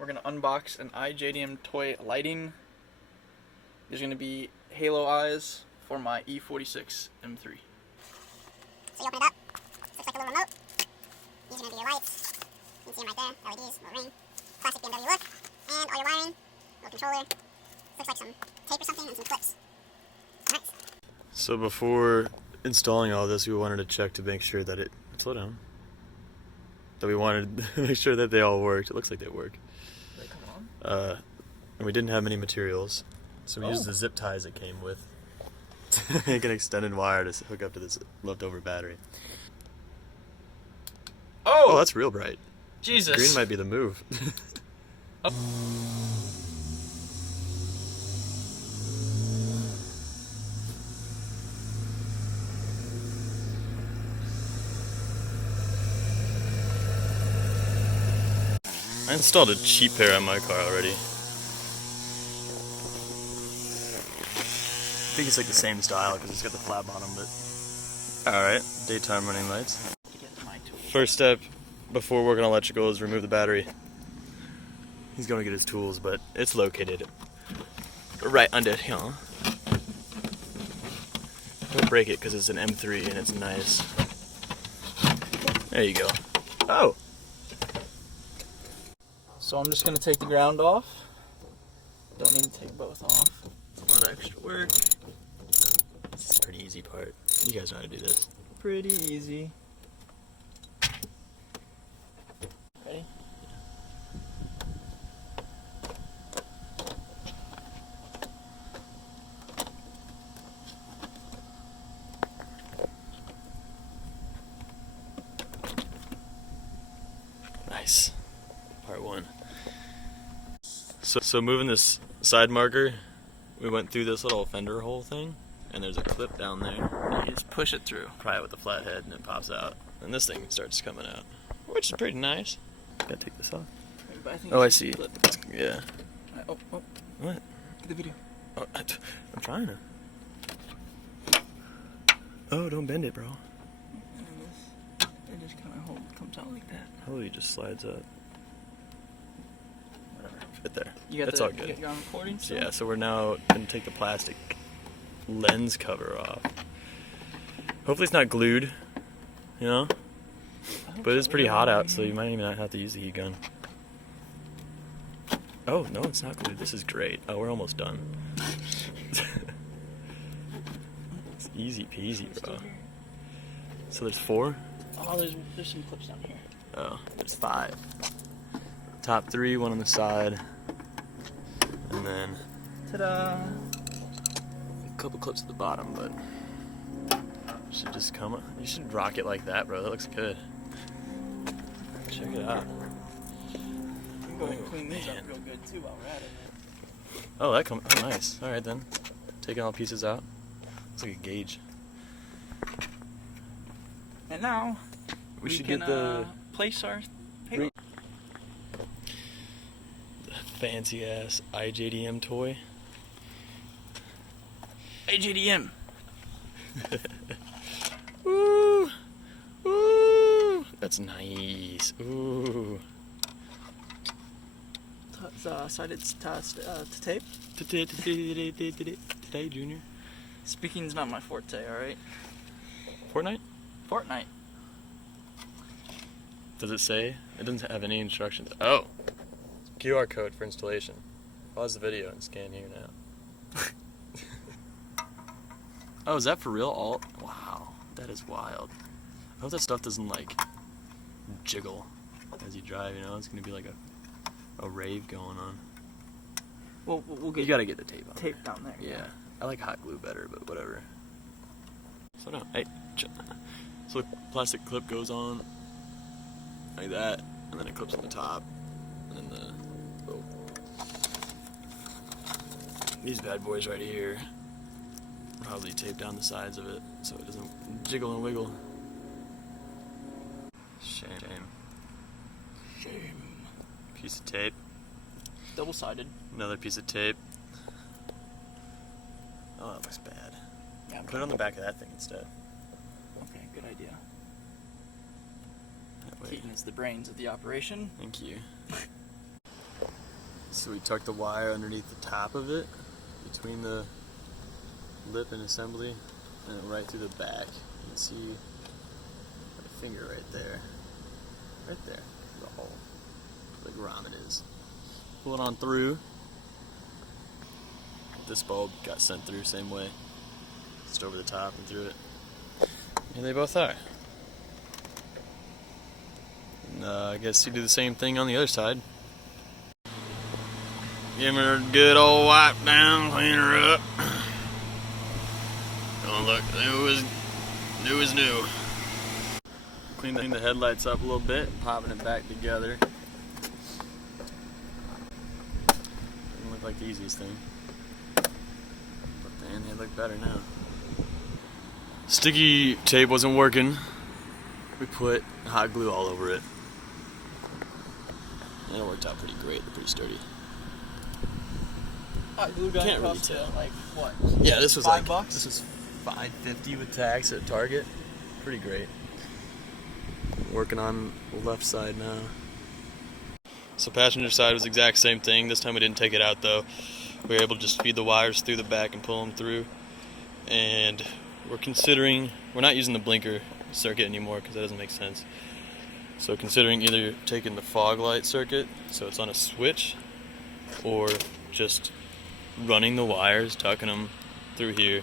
we're going to unbox an iJDM toy lighting. There's going to be halo eyes for my E46 M3. So you open it up, looks like a little remote. These are going to be your lights. You can see them right there, LEDs, little ring. Classic BMW look. And all your wiring, little controller. Looks like some tape or something and some clips. Alright. So before installing all this, we wanted to check to make sure that it... Slow down. That we wanted to make sure that they all worked. It looks like they work. They come on? And we didn't have any materials, so we used the zip ties it came with to make an extended wire to hook up to this leftover battery. Oh, that's real bright. Jesus. Green might be the move. Oh. I installed a cheap pair on my car already. I think it's like the same style because it's got the flat bottom, but... Alright, daytime running lights. First step before working on electrical is remove the battery. He's going to get his tools, but it's located right under here. Don't break it because it's an M3 and it's nice. There you go. Oh! So I'm just going to take the ground off. Don't need to take both off. It's a lot of extra work. This is a pretty easy part. You guys know how to do this. Pretty easy. Ready? Nice. Part one. So moving this side marker, we went through this little fender hole thing, and there's a clip down there. You just push it through. Pry it with the flathead, and it pops out. And this thing starts coming out, which is pretty nice. Gotta take this off. Oh, I see. Yeah. Oh. What? Look at the video. Oh, I'm trying to. Oh, don't bend it, bro. It just kind of comes out like that. Probably just slides up. Whatever. Fit there. That's all good. You're on recording still? Yeah, so we're now going to take the plastic lens cover off. Hopefully it's not glued, you know? But it's pretty hot out, so you might even not have to use the heat gun. Oh, no, it's not glued. This is great. Oh, we're almost done. It's easy peasy, bro. So there's 4? Oh, there's some clips down here. Oh, there's 5. Top 3, 1 on the side. And then... Ta-da! A couple clips at the bottom, but... Should just come up. You should rock it like that, bro. That looks good. Check it out. I'm going to clean these up real good too while we're at it. Oh, that comes. Oh, nice. All right then. Taking all pieces out. Looks like a gauge. And now we should can, get the place our halo. Fancy ass iJDM toy. iJDM. Woo! Woo! That's nice. Ooh. Sided to tape. Today, Junior. Speaking's not my forte, alright? Fortnite? Does it say? It doesn't have any instructions. Oh! QR code for installation. Pause the video and scan here now. Oh, is that for real? Alt? Wow, that is wild. I hope that stuff doesn't like jiggle as you drive, you know? It's gonna be like a rave going on. Well, we'll get. You gotta get the tape on. Tape down there. Yeah. I like hot glue better, but whatever. So no, hey, so the plastic clip goes on like that, and then it clips on the top, and then these bad boys right here probably tape down the sides of it so it doesn't jiggle and wiggle. Shame. Piece of tape. Double-sided. Another piece of tape. Oh, that looks bad. Yeah, put it on the back of that thing instead. Okay, good idea. That way. Keaton is the brains of the operation. Thank you. So we tucked the wire underneath the top of it, between the lip and assembly, and right through the back. You can see a finger right there. Right there, the hole, where the grommet is. Pull it on through. This bulb got sent through same way. Just over the top and through it. And they both are. And, I guess you do the same thing on the other side. Give her a good old wipe down, clean her up. Oh look, new as new. Clean the headlights up a little bit, popping it back together. Doesn't look like the easiest thing. But man, they look better now. Sticky tape wasn't working. We put hot glue all over it. And it worked out pretty great, they're pretty sturdy. Hot glue gun Can't really cost tell. like what? Yeah, this was $5? This was $5.50 with tax at Target. Pretty great. Working on the left side now. So passenger side was the exact same thing. This time we didn't take it out though. We were able to just feed the wires through the back and pull them through. And we're not using the blinker circuit anymore because that doesn't make sense. So considering either taking the fog light circuit, so it's on a switch, or just running the wires, tucking them through here,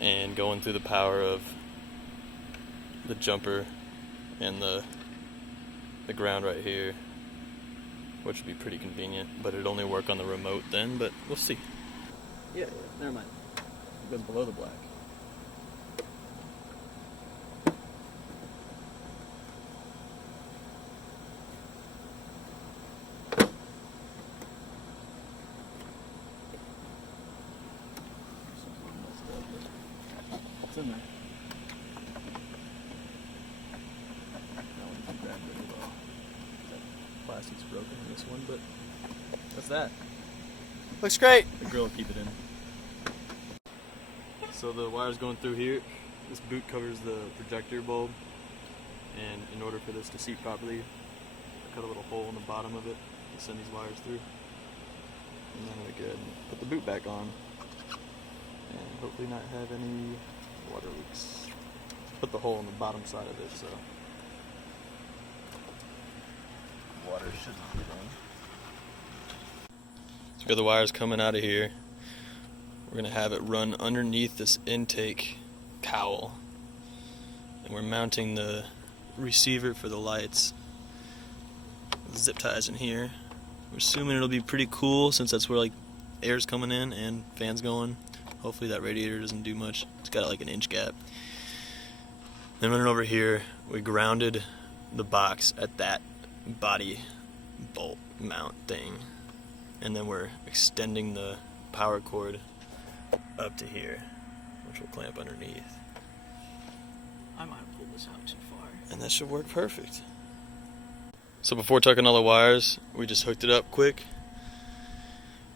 and going through the power of the jumper and the ground right here, which would be pretty convenient, but it'd only work on the remote then, but we'll see. Yeah, never mind. It goes below the black. What's in there? That one can grab really well. That plastic's broken in this one, but that's that. Looks great. The grill will keep it in. So the wire's going through here. This boot covers the projector bulb, and in order for this to seat properly, I cut a little hole in the bottom of it to send these wires through. And then we're good. Put the boot back on, and hopefully not have any water leaks. Put the hole in the bottom side of it, so water shouldn't get in. So we got the wires coming out of here. We're going to have it run underneath this intake cowl. And we're mounting the receiver for the lights. Zip ties in here. We're assuming it'll be pretty cool since that's where like air's coming in and fans going. Hopefully that radiator doesn't do much. It's got like an inch gap. Then running over here, we grounded the box at that body bolt mount thing. And then we're extending the power cord up to here, which will clamp underneath. I might have pulled this out too far. And that should work perfect. So before tucking all the wires, we just hooked it up quick.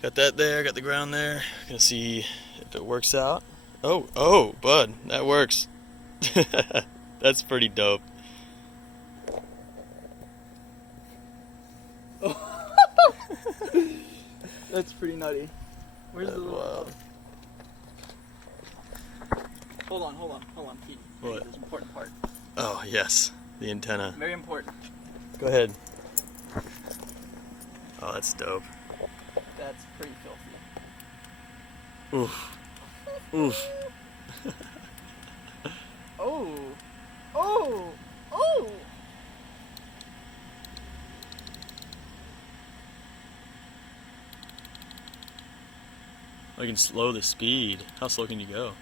Got that there, got the ground there. Gonna see if it works out. Oh, bud, that works. That's pretty dope. That's pretty nutty. Where's the little... Wow. Hold on, Pete. What? This important part. Oh, yes, the antenna. Very important. Go ahead. Oh, that's dope. That's pretty filthy. Oof. Oof. Oh! I can slow the speed. How slow can you go?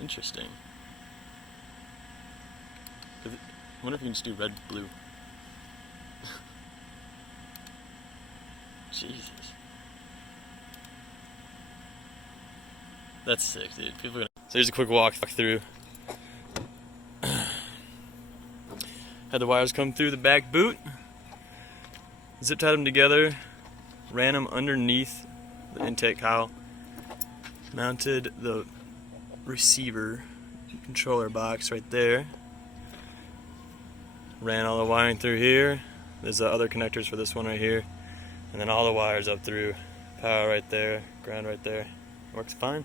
Interesting. I wonder if you can just do red, blue. Jesus. That's sick, dude. People are gonna... So here's a quick walk through. Had the wires come through the back boot. Zip tied them together. Ran them underneath the intake cowl. Mounted the receiver controller box right there. Ran all the wiring through here. There's other connectors for this one right here, and then all the wires up through. Power right there, ground right there. Works fine.